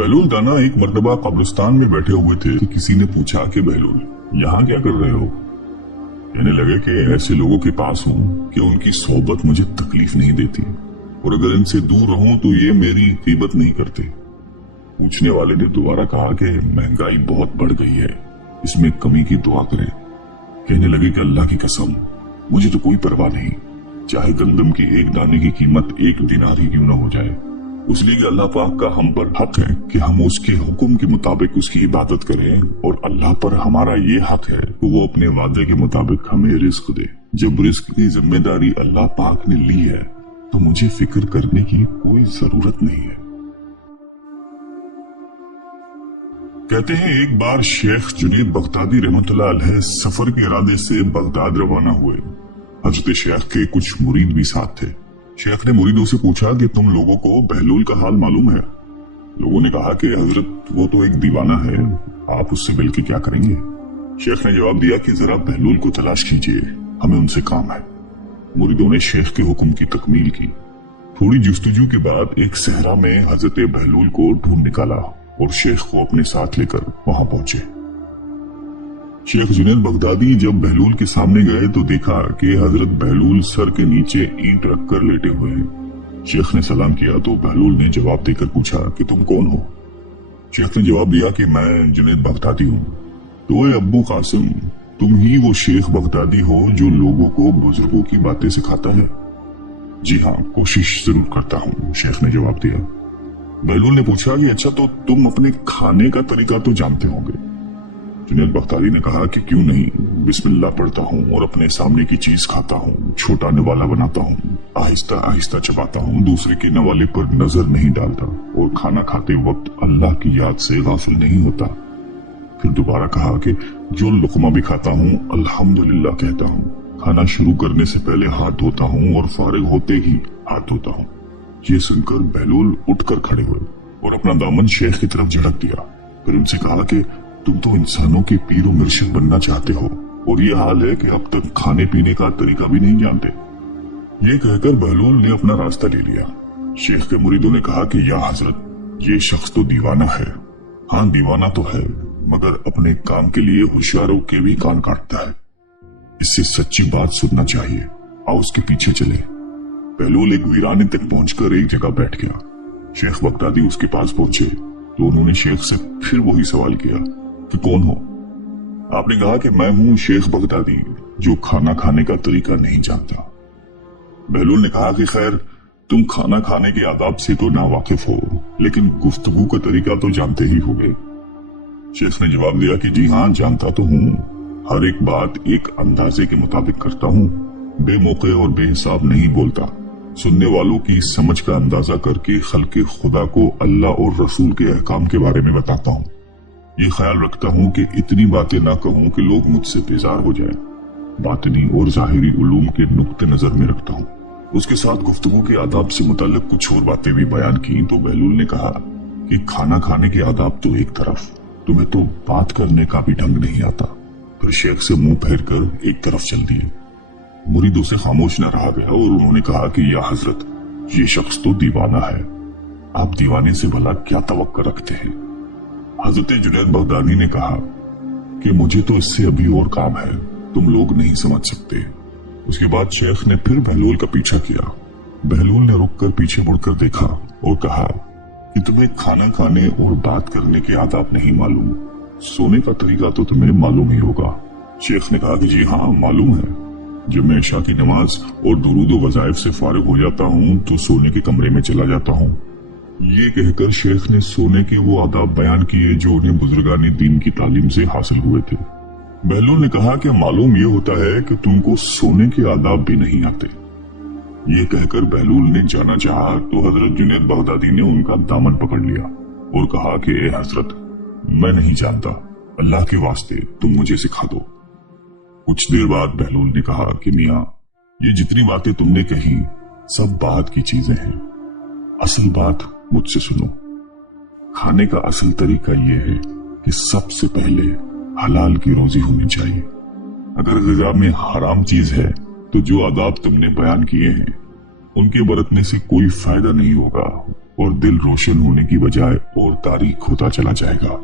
बहलूल दाना एक मर्तबा कब्रिस्तान में बैठे हुए थे कि किसी ने पूछा कि बहलूल यहाँ क्या कर रहे हो। कहने लगे कि ऐसे लोगों के पास हूँ कि उनकी सोहबत मुझे तकलीफ नहीं देती और अगर इनसे दूर रहूं तो ये मेरी गीबत नहीं करते। पूछने वाले ने दोबारा कहा कि महंगाई बहुत बढ़ गई है, इसमें कमी की दुआ करें। कहने लगे कि अल्लाह की कसम मुझे तो कोई परवाह नहीं, चाहे गंदम की एक दाने की कीमत 1 दिनार ही क्यों न हो जाए, इसलिए कि अल्लाह पाक का हम पर हक है कि हम उसके हुक्म के मुताबिक उसकी इबादत करें और अल्लाह पर हमारा ये हक है कि वो अपने वादे के मुताबिक हमें रिस्क दे। जब रिस्क की जिम्मेदारी अल्लाह पाक ने ली है तो मुझे फिक्र करने की कोई जरूरत नहीं है। कहते हैं एक बार शेख जुनैद बगदादी रहमतुल्लाह अलैह सफर के इरादे से बगदाद रवाना हुए। हजरत शेख के कुछ मुरीद भी साथ थे। शेख ने मुरीदों से पूछा कि तुम लोगों को बहलूल का हाल मालूम है। लोगों ने कहा कि हजरत वो तो एक दीवाना है, आप उससे मिल के क्या करेंगे। शेख ने जवाब दिया कि जरा बहलूल को तलाश कीजिए, हमें उनसे काम है। मुरीदों ने शेख के हुक्म की तकमील की। थोड़ी जुस्तजू के बाद एक सहरा में हजरत बहलूल को ढूंढ निकाला और शेख को अपने साथ लेकर वहां पहुंचे। शेख जुनैद बगदादी जब बहलूल के सामने गए तो देखा कि हजरत बहलूल सर के नीचे ईंट रखकर लेटे हुए हैं। शेख ने सलाम किया तो बहलूल ने जवाब देकर पूछा कि तुम कौन हो। शेख ने जवाब दिया कि मैं जुनैद बगदादी हूँ। तो अब्बू कासिम, तुम ही वो शेख बगदादी हो जो लोगों को बुजुर्गों की बातें सिखाता है। जी हाँ, कोशिश जरूर करता हूँ, शेख ने जवाब दिया। बहलूल ने पूछा कि अच्छा तो तुम अपने खाने का तरीका तो जानते होंगे। जुनैद बगदादी ने कहा कि क्यों नहीं, बिस्मिल्लाह पढ़ता हूँ और अपने सामने की चीज खाता हूँ, छोटा नवाला बनाता हूँ, आहिस्ता आहिस्ता चबाता हूँ, दूसरे के नवाले पर नजर नहीं डालता और खाना खाते वक्त अल्लाह की याद से गाफिल नहीं होता। फिर दोबारा कहा कि जो लुकमा भी खाता हूँ अल्हम्दुलिल्लाह कहता हूँ, खाना शुरू करने से पहले हाथ धोता हूँ और फारिग होते ही हाथ धोता हूँ। ये सुनकर बहलूल उठकर खड़े हुए और अपना दामन शेख की तरफ झटक दिया। फिर उनसे कहा कि तुम तो इंसानों के पीर व मुर्शिद बनना चाहते हो और ये हाल है कि अब तक खाने पीने का तरीका भी नहीं जानते। ये कहकर बहलूल ने अपना रास्ता ले लिया। शेख के मुरीदों ने कहा कि या हजरत, ये शख्स तो दीवाना है। हाँ, दीवाना तो है, मगर अपने काम के लिए होशियारों के भी कान काटता है। इससे सच्ची बात सुनना चाहिए, आओ उसके पीछे चले। बहलूल एक वीराने तक पहुंचकर एक जगह बैठ गया। शेख बगदादी उसके पास पहुंचे तो उन्होंने शेख से फिर वही सवाल किया कि कौन हो। आपने कहा कि मैं हूं शेख बगदादी जो खाना खाने का तरीका नहीं जानता। बहलूल ने कहा कि खैर, तुम खाना खाने के आदाब से तो नावाकिफ हो, लेकिन गुफ्तगू का तरीका तो जानते ही होगे। शेख ने जवाब दिया कि जी हाँ, जानता तो हूँ। हर एक बात एक अंदाजे के मुताबिक करता हूँ, बेमौके और बेहिसाब नहीं बोलता। सुनने वालों की समझ का अंदाजा करके खल्के खुदा को अल्लाह और रसूल के अहकाम के बारे में बताता हूँ। ये ख्याल रखता हूँ कि इतनी बातें ना कहूँ कि लोग मुझसे बेजार हो जाएं। बातनी और जाहिरी उलूम के नुक्ते नजर में रखता हूँ। उसके साथ गुफ्तगू के आदाब से मुताल्लिक कुछ और बातें भी बयान की तो बहलूल ने कहा कि खाना खाने के आदाब तो एक तरफ, तुम्हें तो बात करने का भी ढंग नहीं आता। फिर शेख से मुंह फेर कर एक तरफ चल दिए। मुरीदों से खामोश न रहा गया और उन्होंने कहा कि या हजरत, ये शख्स तो दीवाना है, आप दीवाने से भला क्या तवक्को रखते हैं। हजरत जुनैद बगदादी ने कहा कि मुझे तो इससे अभी और काम है, तुम लोग नहीं समझ सकते। उसके बाद शेख ने फिर बहलूल का पीछा किया। बहलूल ने रुककर पीछे मुड़कर देखा और कहा कि तुम्हें खाना खाने और बात करने के आदाब नहीं मालूम, सोने का तरीका तो तुम्हें मालूम ही होगा। शेख ने कहा कि जी हाँ, मालूम है। जब मैं इशा की नमाज और दुरूद व वज़ाइफ से फारिग हो जाता हूँ तो सोने के कमरे में चला जाता हूँ। ये कहकर शेख ने सोने के वो आदाब बयान किए जो उन्हें बुजुर्गानी दीन की तालीम से हासिल हुए थे। बहलूल ने कहा कि मालूम ये होता है कि तुमको सोने के आदाब भी नहीं आते। ये कहकर बहलूल ने जाना चाहा तो हजरत जुनैद बगदादी ने उनका दामन पकड़ लिया और कहा कि ए हजरत, मैं नहीं जानता, अल्लाह के वास्ते तुम मुझे सिखा दो। कुछ देर बाद बहलूल ने कहा कि मियाँ, ये जितनी बातें तुमने कही सब बात की चीजें हैं, असल बात मुझसे सुनो। खाने का असल तरीका यह है कि सबसे पहले हलाल की रोजी होनी चाहिए। अगर ग़िज़ा में हराम चीज है तो जो आदाब तुमने बयान किए हैं उनके बरतने से कोई फायदा नहीं होगा और दिल रोशन होने की बजाय और तारीक होता चला जाएगा।